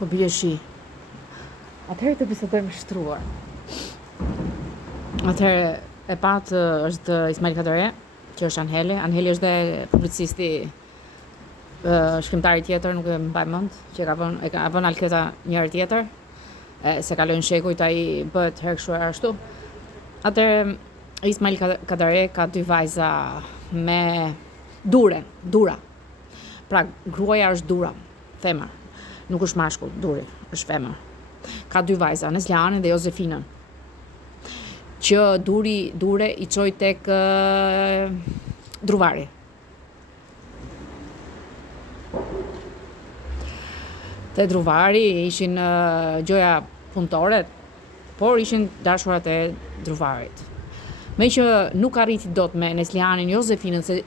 Po bie shi. Atëherë të bisedojmë shtruar. Atëherë e patë është Ismail Kadare, që është Anheli. Anheli është dhe publicisti, shkrimtari tjetër, nuk e mbaj mend, që ka vënë Alketa njëri tjetër. Se kalojnë shekujt, ai bëhet herkështu ashtu. Atëherë Ismail Kadare ka dy vajza me dura. Pra gruaja është dura, femër. Nuk është mashkull, duri, është femër. Ka dy vajza, Neslihanin dhe Jozefinën. Që dure i çoi tek Druvari. Te Druvari ishin gjoja punëtore, por ishin dashurat e Druvarit. Me që nuk arriti dot me Neslihanin, Jozefinën, se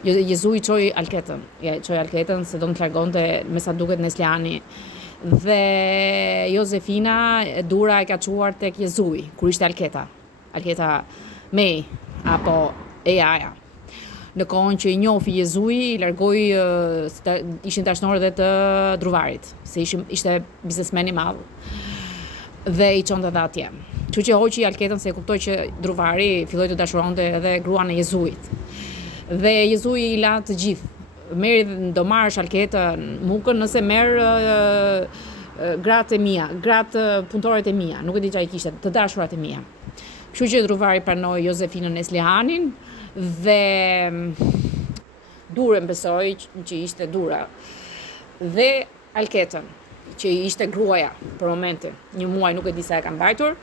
Jezui çoi Alketën, se do të largonte me sa duket Neslihani. Dhe Jozefina dura e ka quar tek Jezui, kur ishte Alketa Mei, apo Ejaja. Në kohën që i njofi Jezui, i largoi, ishin dashnore dhe të Druvarit, se ishte biznesmen i madh. Dhe i çonte edhe atje. Kështu që hoqi Alketën se e kuptoi që Druvari filloi të dashuronte edhe gruan e Jezuit. Dhe Jezui i la të gjithë. Do marrësh Alketën, mukën, nëse merr gratë e mia, gratë punëtoret e mia, nuk e di çfarë kishte, të dashurat e mia. Kështu që Druvari pranoi Jozefinën Neslihanin dhe Durën besoi që ishte dura. Dhe Alketën, që ishte gruaja për momentin, një muaj nuk e di sa e ka mbajtur.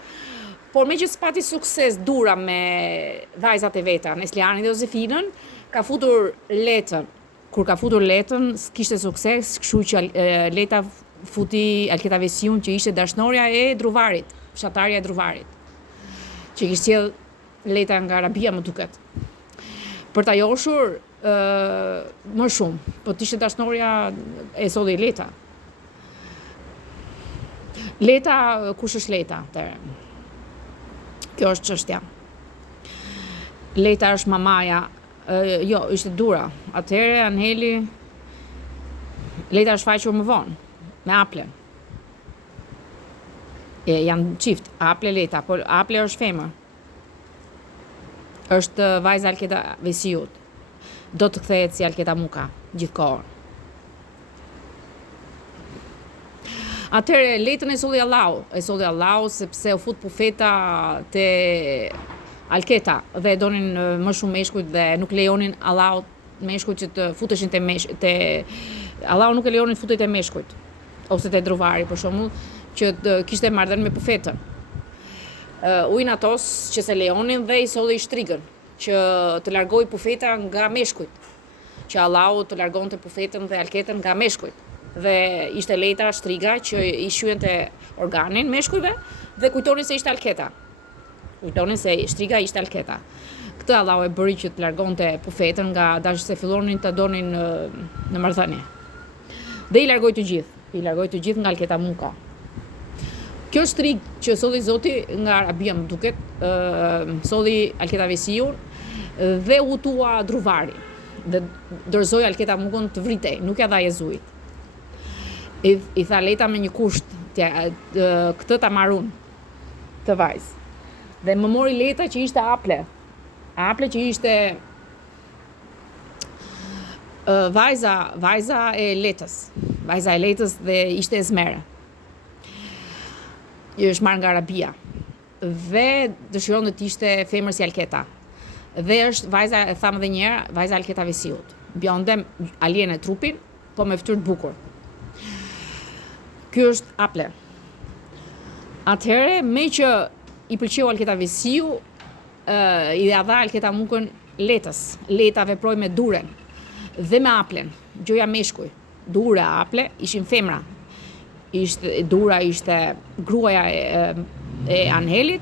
Por me që s'pati sukses dura me vajzat e veta, Neslihanin dhe Jozefinën, ka futur letën. Kur ka futur letën, s'kishte sukses, kështu që leta futi Alketa Vesiun, që ishte dashnorja e Druvarit, fshatarja e Druvarit, që kishte sjell leta nga Arabia, më duket. Për ta joshur më shumë, po t'ishte dashnorja e solli leta. Leta, kush është leta? Kjo është çështja. Leta është mamaja. Jo, ishte dura. Atëherë Anheli leta është faqur më vonë me Aplen. Janë çift, Aple leta, por Aple është femër. Është vajza Alketa Vesiut. Do të kthehet si Alketa Muka gjithkohën. Atëherë letën e solli Allahu sepse u fut profeta te Alketa dhe donin më shumë meshkujt dhe nuk lejonin Allahu meshkujt që të futeshin te Allahu nuk e lejonin të futej te meshkujt ose te Druvari për shembull, që kishte marrëdhënie me profetën. Ujin atos që se lejonin dhe i solli shtrigën që të largoi profeta nga meshkujt. Që Allahu të largonte profetën dhe Alketën nga meshkujt. Dhe ishte leta shtriga që i shyente organin meshkujve dhe kujtonin se ishte Alketa. Kujtonin se shtriga ishte Alketa. Këtë Allahu e bëri që të largonte profetën nga dashur se fillonin të donin në marrëdhënie. Dhe i largoi të gjithë nga Alketa Muka. Kjo shtrigë që solli Zoti nga Arabia, më duket, solli Alketa Vesiun dhe u tua Druvari. Dhe dorëzoi Alketa Mukën të vritej, nuk ja dha Jezuit. I tha leta me një kusht, këtë ta marrun të vajzë. Dhe më mori leta që ishte Aple. Aple që ishte vajza e letës. Vajza e letës dhe ishte Ezmere. Është marrë nga Arabia. Dhe dëshiron të ishte femër si Alketa. Dhe është vajza, e thamë edhe një herë, vajza Alketa Vesiut. Bjonde alien e trupin, po me fytyrë të bukur. Ky është Aple. Atëherë, me që i pëlqeu Alketa Vesiu, i dha Alketa Mukën letës. Leta veproi me Duren dhe me Aplen, gjoja meshkuj. Dura Aple ishin femra. Dura ishte gruaja e Anhelit,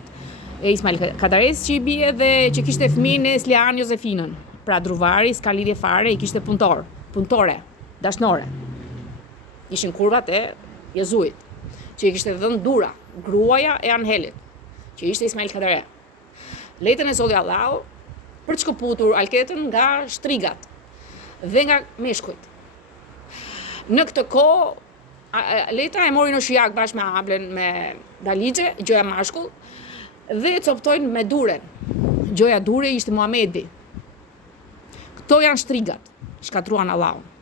e Ismail Kadares që i bie dhe që kishte fëmijën Neslihan Jozefinën. Pra Druvari s'ka lidhje fare, i kishte punëtore, dashnore. Ishin kurvat e Jezuit, që i kishte dhënë Dura, gruaja e Anhelit, që ishte Ismail Kadare. Letën e solli Allahu për të shkëputur Alketën nga shtrigat dhe nga meshkujt. Në këtë kohë Leta e mori në shijak bashkë me Ablën, me Daligje, gjoja mashkull, dhe coptojnë me duren. Gjoja dure ishte Muhamedi. Këto janë shtrigat, shkatruan Allahun.